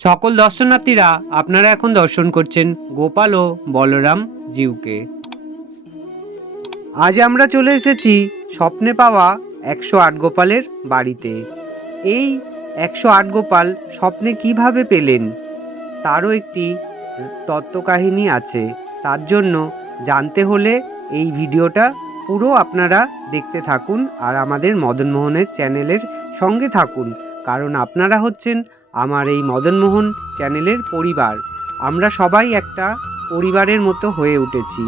সকল দর্শনার্থীরা আপনারা এখন দর্শন করছেন গোপাল ও বলরাম জিউকে। আজ আমরা চলে এসেছি স্বপ্নে পাওয়া একশো আট গোপালের বাড়িতে। এই একশো আট গোপাল স্বপ্নে কীভাবে পেলেন? তারও একটি তত্ত্বকাহিনী আছে। তার জন্য জানতে হলে এই ভিডিওটা পুরো আপনারা দেখতে থাকুন আর আমাদের মদনমোহনের চ্যানেলের সঙ্গে থাকুন। কারণ আপনারা হচ্ছেন আমার এই মদনমোহন চ্যানেলের পরিবার। আমরা সবাই একটা পরিবারের মতো হয়ে উঠেছি।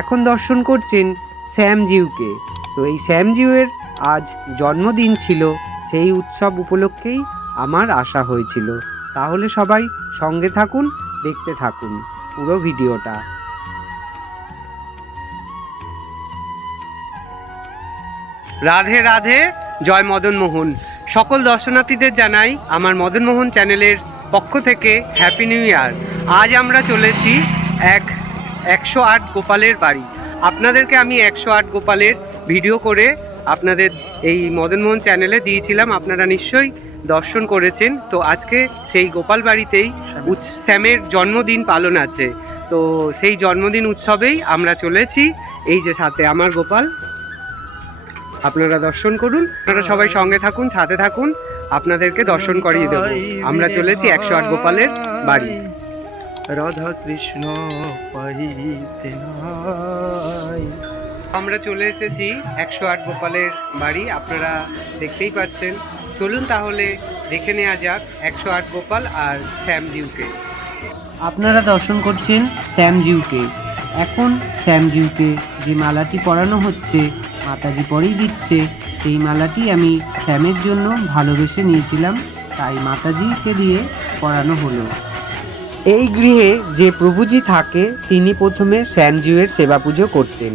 এখন দর্শন করছেন শ্যামজিউকে তো এই শ্যামজিউয়ের আজ জন্মদিন ছিল, সেই উৎসব উপলক্ষেই আমার আশা হয়েছিল। তাহলে সবাই সঙ্গে থাকুন, দেখতে থাকুন পুরো ভিডিওটা। রাধে রাধে, জয় মদন মোহন সকল দর্শনার্থীদের জানাই আমার মদন মোহন চ্যানেলের পক্ষ থেকে হ্যাপি নিউ ইয়ার আজ আমরা চলেছি এক একশো আট গোপালের বাড়ি। আপনাদেরকে আমি একশো আট গোপালের ভিডিও করে আপনাদের এই মদনমোহন চ্যানেলে দিয়েছিলাম। আপনারা নিশ্চয়ই দর্শন করেছেন। তো আজকে সেই গোপাল বাড়িতেই শ্যামের জন্মদিন পালন আছে। তো সেই জন্মদিন উৎসবেই আমরা চলেছি। এই যে সাথে আমার গোপাল। আপনারা দর্শন করুন আপনারা সবাই সঙ্গে থাকুন সাথে থাকুন আপনাদেরকে দর্শন করিয়ে দেবো। আমরা চলেছি একশো আট গোপালের বাড়ি। রাধা কৃষ্ণ পাইতে আমরা চলে এসেছি একশো আট গোপালের বাড়ি আপনারা দেখতেই পাচ্ছেন। চলুন তাহলে দেখে নেওয়া যাক একশো আট গোপাল আর শ্যামজিউকে আপনারা দর্শন করছেন শ্যামজিউকে এখন শ্যামজিউকে যে মালাটি পরানো হচ্ছে মাতাজি পরেই দিচ্ছে। সেই মালাটি আমি শ্যামের জন্য ভালোবেসে নিয়েছিলাম, তাই মাতাজিকে দিয়ে পরানো হলো। এই গৃহে যে প্রভুজি থাকে, তিনি প্রথমে শ্যামজিউয়ের সেবা পুজো করতেন।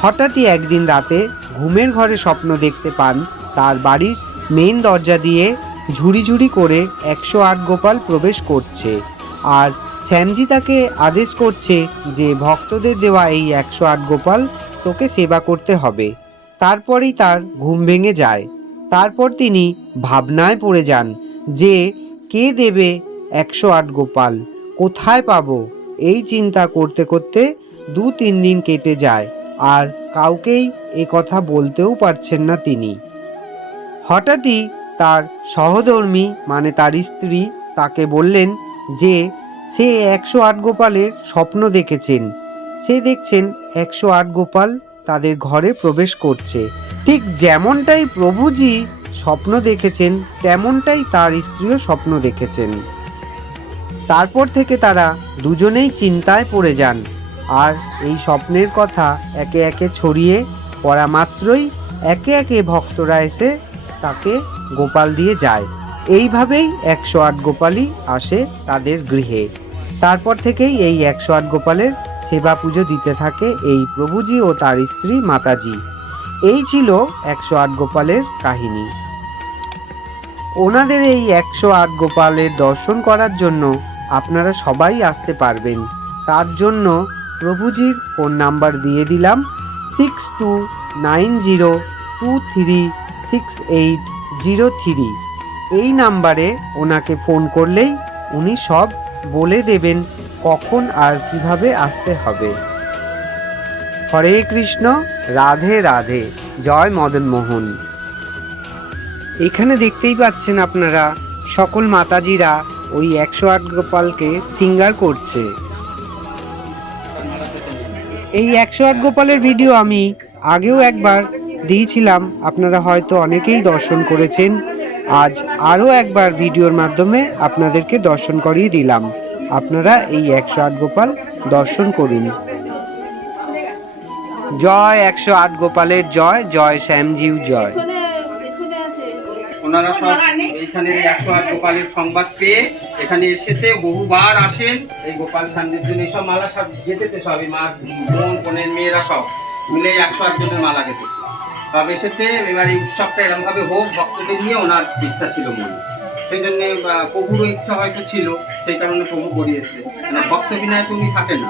হঠাৎই একদিন রাতে ঘুমের ঘরে স্বপ্ন দেখতে পান, তার বাড়ির মেন দরজা দিয়ে ঝুড়ি ঝুড়ি করে একশো আট গোপাল প্রবেশ করছে। আর শ্যামজি তাকে আদেশ করছে যে ভক্তদের দেওয়া এই একশো আট গোপাল তোকে সেবা করতে হবে। তারপরেই তার ঘুম ভেঙে যায়। তারপর তিনি ভাবনায় পড়ে যান যে, কে দেবে একশো আট গোপাল? কোথায় পাব? এই চিন্তা করতে করতে দু তিন দিন কেটে যায়, আর কাউকেই এ কথা বলতেও পারছেন না তিনি। হঠাৎই তার সহধর্মী মানে তার স্ত্রী, তাকে বললেন যে, সে একশো আট গোপালের স্বপ্ন দেখেছেন। সে দেখছেন একশো আট গোপাল তাদের ঘরে প্রবেশ করছে। ঠিক যেমনটাই প্রভুজি স্বপ্ন দেখেছেন, তেমনটাই তার স্ত্রীও স্বপ্ন দেখেছেন। তারপর থেকে তারা দুজনেই চিন্তায় পড়ে যান। আর এই স্বপ্নের কথা একে একে ছড়িয়ে পড়া মাত্রই একে একে ভক্তরা এসে তাকে গোপাল দিয়ে যায়। এইভাবেই একশো আট গোপালই আসে তাদের গৃহে। তারপর থেকেই এই একশো আট গোপালের সেবা পুজো দিতে থাকে এই প্রভুজি ও তার স্ত্রী মাতাজি। এই ছিল একশো আট গোপালের কাহিনী। ওনাদের এই একশো আট গোপালের দর্শন করার জন্য আপনারা সবাই আসতে পারবেন। তার জন্য প্রভুজির ফোন নাম্বার দিয়ে দিলাম six two nine zero two three six eight zero three. এই নাম্বারে ওনাকে ফোন করলেই উনি সব বলে দেবেন। কখন আর কীভাবে আসতে হবে। হরে কৃষ্ণ, রাধে রাধে, জয় মদন মোহন। এখানে দেখতেই পাচ্ছেন আপনারা, সকল মাতাজিরা ওই একশো আট গোপালকে সিঙ্গার করছে। এই একশো আট গোপালের ভিডিও আমি আগেও একবার দিয়েছিলাম, আপনারা হয়তো অনেকেই দর্শন করেছেন। আজ আরও একবার ভিডিওর মাধ্যমে আপনাদেরকে দর্শন করিয়ে দিলাম। আপনারা এই একশো আট গোপাল দর্শন করুন। জয় একশো আট গোপালের জয় জয় শ্যামজিউ জয়। ওনারা সব এইখানে একশো আট গোপালের সংবাদ পেয়ে এখানে এসেছে, বহুবার আসেন। এই গোপাল সান্নির জন্য এইসব মালা সব গেঁথেছে সব মা, বোন, বোনের মেয়েরা সব মিলে একশো আট জনের মালা গেঁথেছে। সব এসেছে, এবার এই উৎসবটা এরকম ভাবে হোক, ভক্তদের নিয়ে ওনার ইচ্ছা ছিল মনে সেই জন্য প্রভুরও ইচ্ছা হয়তো ছিল সেই কারণে প্রভু করিয়েছে। মানে ভক্ত থাকে না।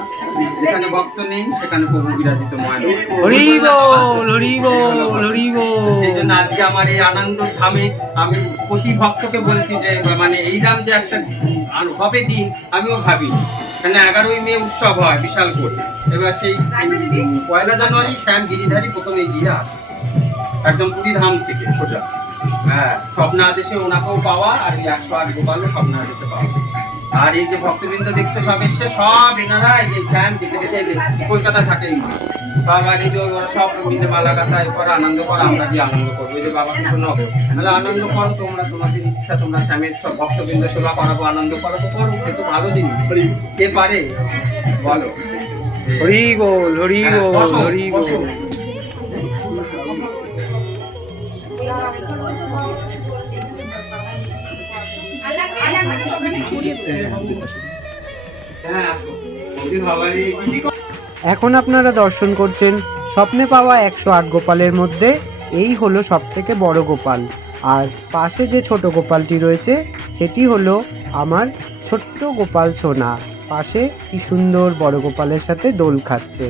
যেখানে ভক্ত নেই সেখানে প্রভু বিরাজিত ময় সেই জন্য আজকে আমার এই আনন্দ ধামে আমি প্রতি ভক্তকে বলছি যে মানে এই দাম যে একটা আর হবে দিন আমিও ভাবি। এখানে এগারোই মে উৎসব হয় বিশাল করে এবার সেই পয়লা জানুয়ারি শ্যাম গিরিধারী প্রথমে গিয়ে আসে একদম পুরী ধাম থেকে সোজা। হ্যাঁ স্বপ্ন আদেশে ওনাকেও পাওয়া আর এই একশো আট গোপালও স্বপ্ন আদেশে পাওয়া। আর এই যে ভক্তবৃন্দ দেখতে সব এসছে সব এনারা এই যে ফ্যান দেখে দেখে কলকাতা থাকে। বাবার এই যে সব মিলে মালা গাথা এ করে আনন্দ করে আমরা যে আনন্দ করব। এই যে বাবা কিছু নবে তাহলে আনন্দ করো তোমরা তোমাদের ইচ্ছা তোমরা স্বামীর সব ভক্তবৃন্দ সেবা করাবো আনন্দ করো তো ভালো জিনিস। কে পারে? বলো। হরি বল হরি হ্যাঁ, বল হরি বসো। এখন আপনারা দর্শন করছেন স্বপ্নে পাওয়া একশো আট গোপালের মধ্যে, এই হলো সব থেকে বড় গোপাল। আর পাশে যে ছোট গোপালটি রয়েছে, সেটি হলো আমার ছোট্ট গোপাল সোনা। পাশে কি সুন্দর বড় গোপালের সাথে দোল খাচ্ছে।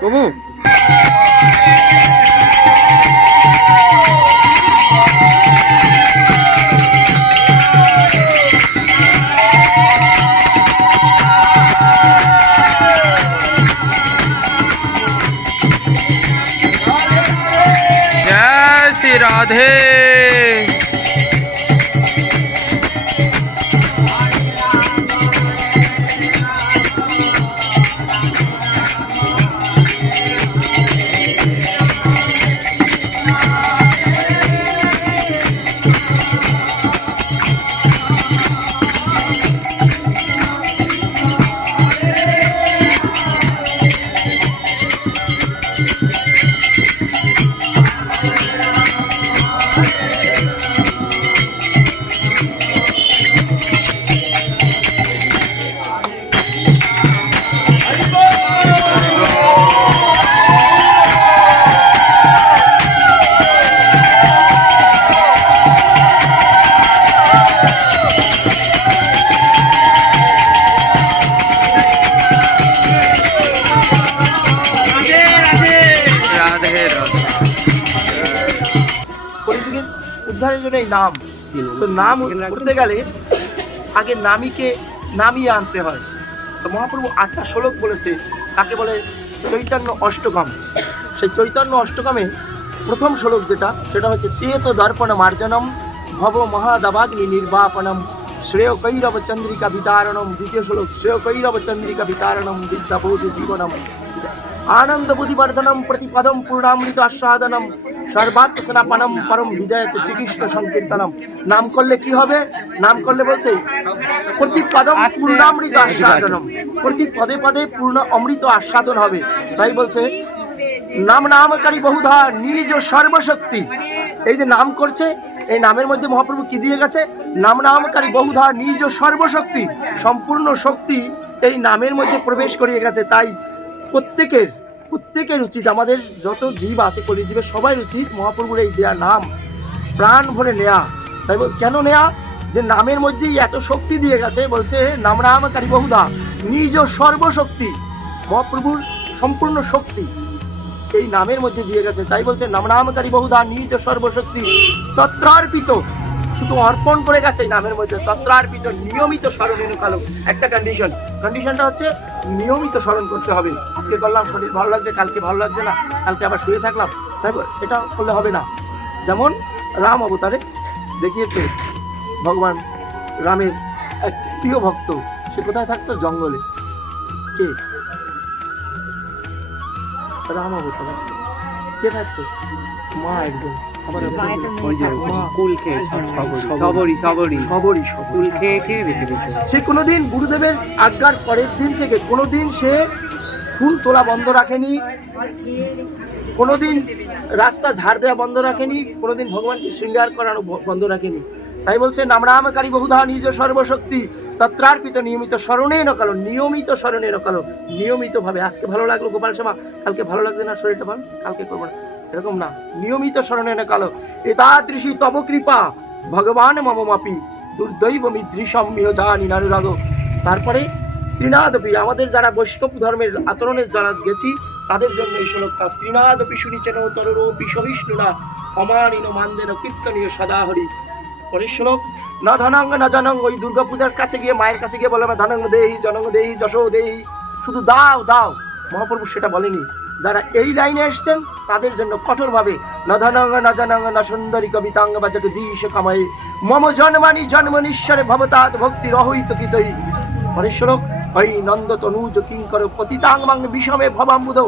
প্রভু জয় উদ্ধারের জন্য এই নাম তো নাম করতে গেলে আগে নামীকে নামিয়ে আনতে হয়। তো মহাপ্রভু আটটা শ্লোক বলেছে তাকে বলে চৈতন্য অষ্টকম। সেই চৈতন্য অষ্টকমে প্রথম শ্লোক যেটা সেটা হচ্ছে চেত দর্পণ মার্জনম ভব মহাদবাগ্নি নির্বাপনম শ্রেয় কৈরব চন্দ্রিকা বিতারণম। দ্বিতীয় শ্লোক শ্রেয় কৈরব চন্দ্রিকা বিতারণম বিদ্যাবোধ জীবনম। আনন্দ বুদ্ধিবর্ধনম প্রতিপদম পূর্ণামৃত আস্বাদনম। সর্বাত্মসনাপনম পরম বিজয়ত শ্রীকৃষ্ণ সংকীর্তনম। নাম করলে কি হবে? নাম করলে বলছে প্রতি পদম পূর্ণামৃত আস্বাদনম। প্রতি পদে পদে পূর্ণ অমৃত আস্বাদন হবে। তাই বলছে, নাম নামকারী বহুধা নিজ সর্বশক্তি। এই যে নাম করছে, এই নামের মধ্যে মহাপ্রভু কি দিয়ে গেছে? নাম নামকারী বহুধা নিজ সর্বশক্তি। সম্পূর্ণ শক্তি এই নামের মধ্যে প্রবেশ করিয়ে গেছে। তাই প্রত্যেকের প্রত্যেকের উচিত, আমাদের যত জীব আছে কলিজীবের সবাই উচিত মহাপ্রভুর এই দেয়া নাম প্রাণ ভরে নেয়া। তাই বল- কেন নেয়া? যে নামের মধ্যেই এত শক্তি দিয়ে গেছে, বলছে, নাম নামকারী বহুধা নিজ সর্বশক্তি, মহাপ্রভুর সম্পূর্ণ শক্তি এই নামের মধ্যে দিয়ে গেছে। তাই বলছে, নাম নামকারী বহুধা নিজ সর্বশক্তি তত্রার্পিত শুধু অর্পণ করে গেছে নামের মধ্যে। তত্রার্পিত নিয়মিত স্মরণীয় কালো একটা কন্ডিশন কন্ডিশনটা হচ্ছে নিয়মিত স্মরণ করতে হবে। আজকে করলাম, শরীর ভালো লাগছে, কালকে ভালো লাগছে না, কালকে আবার শুয়ে থাকলাম। তাই এটা করলে হবে না। যেমন রাম অবতারে দেখিয়েছে ভগবান রামের এক প্রিয় ভক্ত। সে কোথায় থাকতো? জঙ্গলে। কে? রাম অবতারে। কে থাকতো? মা একজন। সে কোনোদিন গুরুদেবের আজ্ঞার পরের দিন থেকে কোনোদিন সে ফুল তোলা বন্ধ রাখেনি কোনোদিন রাস্তা ঝাড় দেওয়া বন্ধ রাখেনি কোনোদিন ভগবানকে শৃঙ্গার করানো বন্ধ রাখেনি। তাই বলছে নামরামকারী বহুধা নিজ সর্বশক্তি তত্রার্পিত নিয়মিত স্মরণে নকালো নিয়মিত স্মরণে নকালো নিয়মিতভাবে। আজকে ভালো লাগল গোপাল সেবা কালকে ভালো লাগবে না শরীরটা ভালো? কালকে করব না। এরকম না, নিয়মিত স্মরণে নকালো এতাদৃশী তব কৃপা, ভগবান মম মাপি। দুর্দৈব মিদৃশম মিহ জানি নানুরাগ তারপরে ত্রিনাদপি, আমাদের যারা বৈষ্ণব ধর্মের আচরণে যারা গেছি, তাদের জন্য এই শ্লোকটা, ত্রিনাদপি শুনিছেন তরোপি সহিষ্ণুনা, অমানিন মান্দেন কীর্তনীয় সদাহরি। পরের শ্লোক, না ধনাঙ্গ, না জনঙ্গ, ওই দুর্গা পূজার কাছে গিয়ে, মায়ের কাছে গিয়ে বলে ধনঙ্গ দেই, জনঙ্গ দেই, যশো দেই। শুধু দাও দাও। মহাপ্রভু সেটা বলেনি। যারা এই লাইনে এসছেন তাদের জন্য কঠোরভাবে না ধনাঙ্গ না সুন্দরী কবিতাঙ্গ বা জগদীশ কামাই। মম জন্মানি জন্মনীশ্বরে ভবতাৎ ভক্তি রহিত কিতই পরের শ্লোক, হই নন্দ তনুজ কিঙ্কর পতিতাঙ্গাং বিষমে ভবাম্বুদ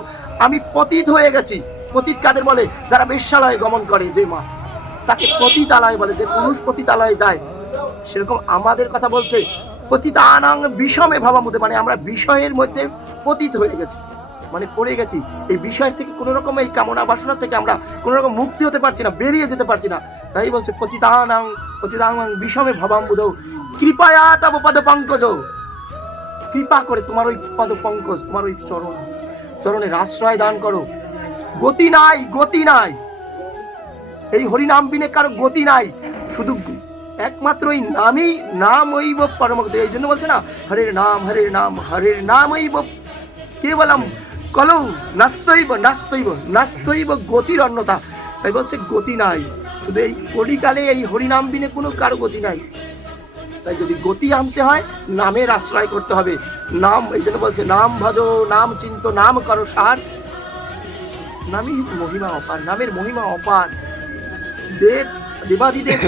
আমি পতিত হয়ে গেছি। পতিত কাদের বলে? যারা বেশ্যালয়ে গমন করে যে মা। তাকে পতিতালয় বলে, যে পুরুষ পতিতালয়ে যায়। সেরকম আমাদের কথা বলছে, পতিতানাং বিষমে ভাবামুদে মানে আমরা বিষয়ের মধ্যে পতিত হয়ে গেছি। মানে পড়ে গেছি। এই বিষয়ের থেকে কোনো রকম এই কামনা বাসনা থেকে আমরা কোনো রকম মুক্তি হতে পারছি না, বেরিয়ে যেতে পারছি না। তাই বলছে, পতিতানাং পতিতানাং বিষমে ভাবাম্বুদ কৃপায়া তব পদ পঙ্কজ। কৃপা করে তোমার ওই পদ পঙ্কজ, তোমার ওই চরণ, চরণের আশ্রয় দান করো। গতি নাই গতি নাই। এই হরিনাম বিনে কারও গতি নাই। শুধু একমাত্র ওই নামই নাম ওইব পরমগতি এই জন্য বলছে না, হরের নাম হরের নাম হরের নাম ওইব কে বললাম কলৌ নাস্তৈব নাস্তৈব নাস্তৈব গতির অন্যতা তাই বলছে, গতি নাই। শুধু এই কলিকালে এই হরিনাম বিনে কোনো কারও গতি নাই। তাই যদি গতি আনতে হয়, নামের আশ্রয় করতে হবে। নাম, এই জন্য বলছে, নাম ভজো, নাম চিন্ত, নাম করো সার। নামই মহিমা অপার, নামের মহিমা অপার। দেব, দেবাদিদেব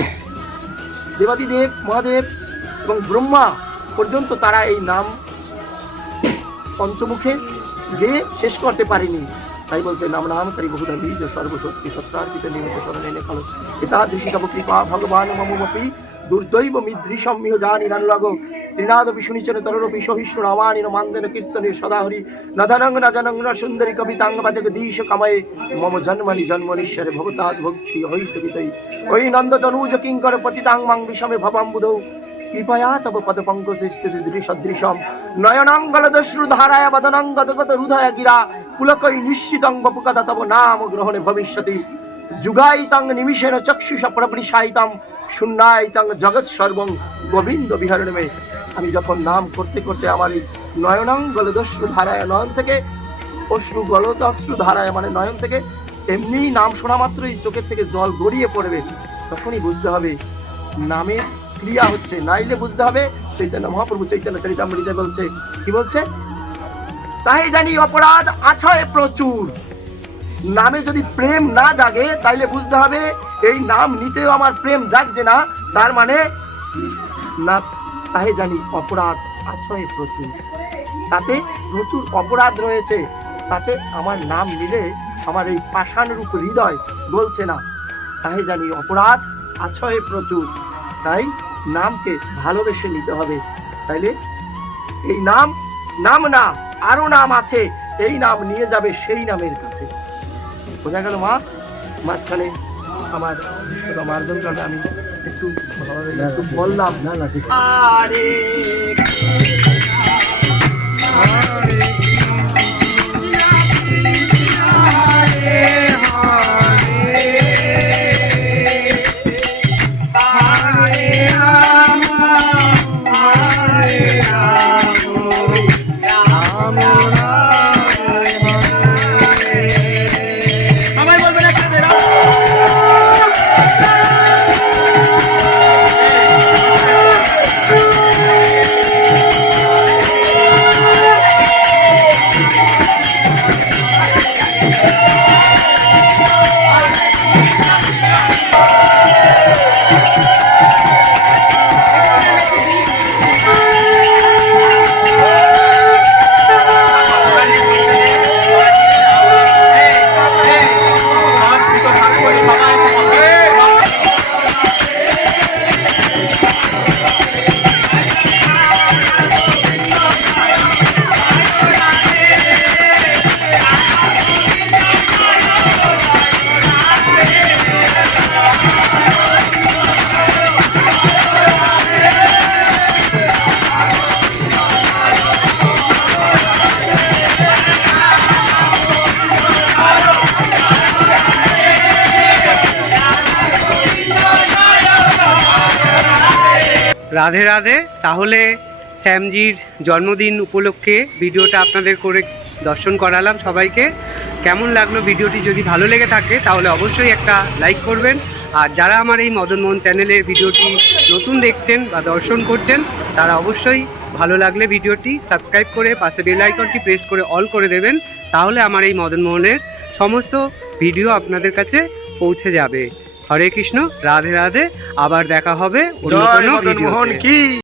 দেবাদিদেব, মহাদেব এবং ব্রহ্মা পর্যন্ত তারা এই নাম পঞ্চমুখে গিয়ে শেষ করতে পারেনি। তাই বলছে, নাম নামকারী বহুধা বীজ, সর্বশক্তি সত্রার্পিত নিমিত স্মরণে নেখালো এতাদৃশী তব কৃপা, ভগবান মমপি দুর্দৈব মিদৃশম মিহ জানি নানুরাগ ত্রিনাদপি শুনিচন তররপি সহিষ্ণু রামানিন মান্দেন কীর্তনে সদাহরি নদনং নজনং, ন, সুন্দরী কবিতাঙ্গ বাজক দীশ, কাময়ে, মম জন্মনি, জন্মনীশ্বরে ভবতাৎ ভক্তি হইত বিতই ওই নন্দ তনুজ কিঙ্কর, পতিতাং, মাং, বিষমে ভবাম্বুদৌ কৃপয়া তব পদ পঙ্কজে স্থিতি সদৃশম নয়নাঙ্গলদশ্রু ধারায় বদনাঙ্গদগত হৃদয় গিরা পুলকই নিশ্চিতং বপুকদা তব নাম গ্রহণে ভবিষ্যতি। যুগাইতাং নিমিষেন চক্ষুষ প্রবৃষাইতাম শূন্যাইতাং জগৎ সর্বং গোবিন্দ বিহরণমে আমি যখন নাম করতে করতে আমার এই নয়নাং গলদস্রু ধারায় নয়ন থেকে অশ্রু গলদস্রু ধারায় মানে নয়ন থেকে এমনি নাম শোনা মাত্রই চোখের থেকে জল গড়িয়ে পড়বে। তখনই বুঝতে হবে, নামের ক্রিয়া হচ্ছে নাইলে বুঝতে হবে। চৈতন্য মহাপ্রভু চৈতন্য চরিতামৃতে বলছে, কি বলছে? তাই জানি অপরাধ আছয় প্রচুর। নামে যদি প্রেম না জাগে, তাইলে বুঝতে হবে, এই নাম নিতেও আমার প্রেম জাগছে না। তার মানে না তাই জানি অপরাধ আছয় প্রচুর। তাতে প্রচুর অপরাধ রয়েছে। তাতে আমার নাম নিলে আমার এই পাষাণরূপ হৃদয় বলছে না। তাই জানি অপরাধ আছয় প্রচুর। তাই নামকে ভালোবেসে নিতে হবে। তাইলে? এই নাম নাম না আরও নাম আছে। এই নাম নিয়ে যাবে সেই নামের কাছে। বোঝা গেল মাছ মাঝখানে আমার মার্জন কারণে আমি একটু একটু বললাম। না না আরে রাধে রাধে। তাহলে শ্যামজির জন্মদিন উপলক্ষে ভিডিওটা আপনাদের করে দর্শন করালাম সবাইকে। কেমন লাগল ভিডিওটি? যদি ভালো লেগে থাকে, তাহলে অবশ্যই একটা লাইক করবেন। আর যারা আমার এই মদন মোহন চ্যানেলের ভিডিওটি নতুন দেখছেন বা দর্শন করছেন, তারা অবশ্যই ভালো লাগলে ভিডিওটি সাবস্ক্রাইব করে পাশে বেল আইকনটি প্রেস করে অল করে দেবেন। তাহলে আমার এই মদন মোহনের সমস্ত ভিডিও আপনাদের কাছে পৌঁছে যাবে। হরে কৃষ্ণ রাধে রাধে আবার দেখা হবে অন্য কোনো ভিডিওতে। কি?